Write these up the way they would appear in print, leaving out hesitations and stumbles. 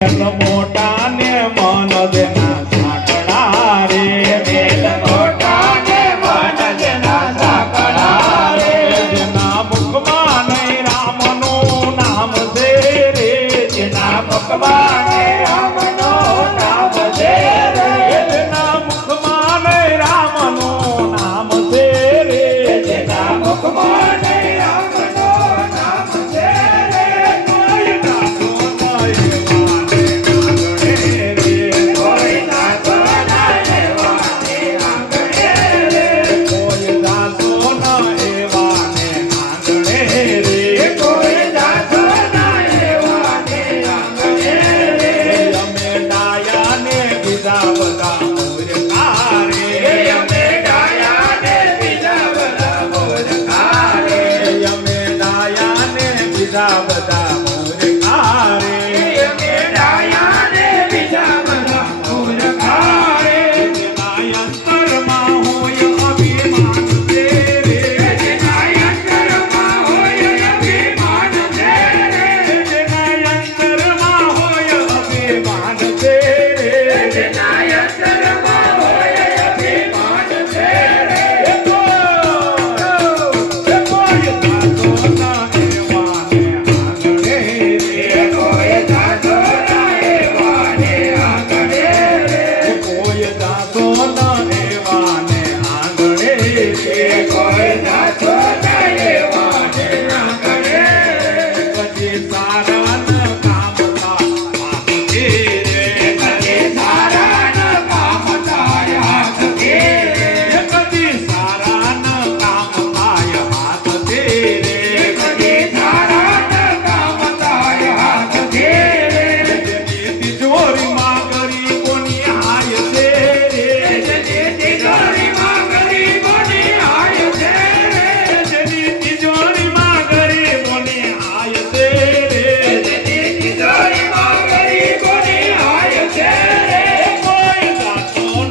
મોટા ને મન દેના સાંકળા રે, વેલ મોટા ને મન જેના સાંકળા રે, જેના મુખમાં નહીં રામનું નામ છે રે, જેના મુખમાં ને રામનું નામ છે રે, જેના મુખમાં નહીં રામનું નામ છે રે, જેના મુખમાં ને રામનું નામ છે રે, કોઈ નાતો ના એવાને કોઈ જાતો ના એવાને આંગણે રે, કોઈ જાતો ના એવાને આંગણે રે, કોઈ જાતો ના એવાને આંગણે રે, અમે ડાયા ને બીજા બધા મૂર્ખા રે, અમે ડાયા ને બીજા બધા મૂર્ખા રે, અમે ડાયા ને બીજા બધા મૂર્ખા રે, અમે ડાયા ને બીજા બધા મૂર્ખા રે, જેના અંતરમાં હોય અભિમાન છે રે, જેના અંતરમાં હોય અભિમાન છે રે, જેના અંતરમાં હોય અભિમાન છે રે, જેના અંતરમાં હોય અભિમાન છે રે, કોઈ જાતો ના એવાને આંગણે રે, કોઈ જાતો ના એવાને આંગણે રે, કોઈ જાતો ના એવાને આંગણે રે, કોઈ જાતો ના એવાને આંગણે રે, કદી સારા ન કામ આપજે રે, કદી સારા ન કામ થાય હાથથી રે, કદી સારા ન કામ થાય હાથથી રે, કદી સારા ન કામ થાય હાથથી રે, જેની તિજોરીમાં ગરીબોની હાય છે રે, જેની તિજોરીમાં ગરીબોની હાય છે રે, જેની તિજોરીમાં ગરીબોની હાય છે રે, જેની તિજોરીમાં ગરીબોની હાય છે રે, કોઈ જાતો ન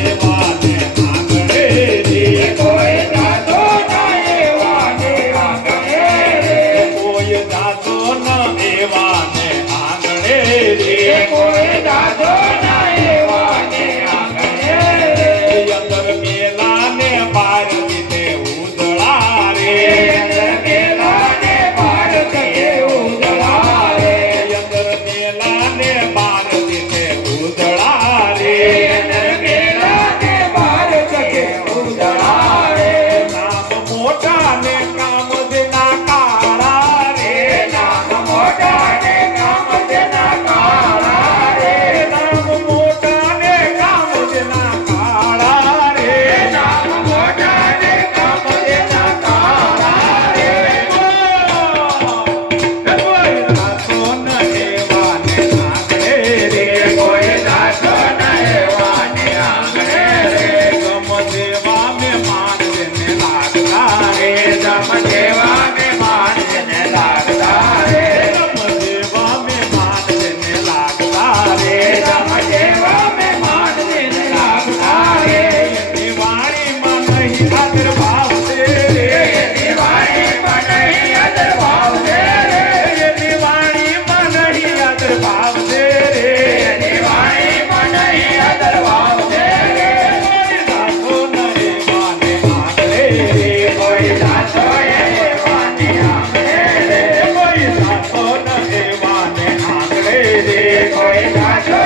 એવાને આંગણે રે, કોઈ જાતો ના એવાને આંગણે રે, કોઈ જાતો ન એવાને આંગણે રે, કોઈ જાતો ના એવાને આંગણે રે, અંદર મેલા ને બાર દીધે ઉજળા રે, અંદર મેલા ને બાર થકે ઉજળા રે, અંદર મેલા ને બાર દીધે ઉજળા રે, અંદર મેલા ને બાર થકે ઉજળા રે, નામ મોટા ને કામ દેના કાળા રે, નામ મોટા ને કામ તેના કાળા રે, નામ મોટા ને કામ દેના કાળા રે, નામ મોટા ને કામ તેના કાળા રે, કોઈ જાતો ન એવાને આંગણે રે, કોઈ જાતો ના એવાને આંગણે રે, ગમ દેવા મહેમાન જેને લાગતા રે, ધમ દેવા મહેમાન જેને લાગતા રે, ગમ દેવા મહેમાન જેને લાગતા રે, ધમ દેવા મહેમાન જેને લાગતા રે, એની વાણીમાં નહીં આદર ભાવ છે રે, એની વાણીમાં નહીં આદર ભાવ છે રે, એની વાણીમાં નહીં આદર ભાવ છે રે, એની વાણીમાં નહીં આદર ભાવ છે રે, કોઈ જાતો ન એવાને આંગણે રે, કોઈ જાતો એવાને આંગણે રે, કોઈ જાતો ન એવાને આંગણે રે, કોઈ જાતો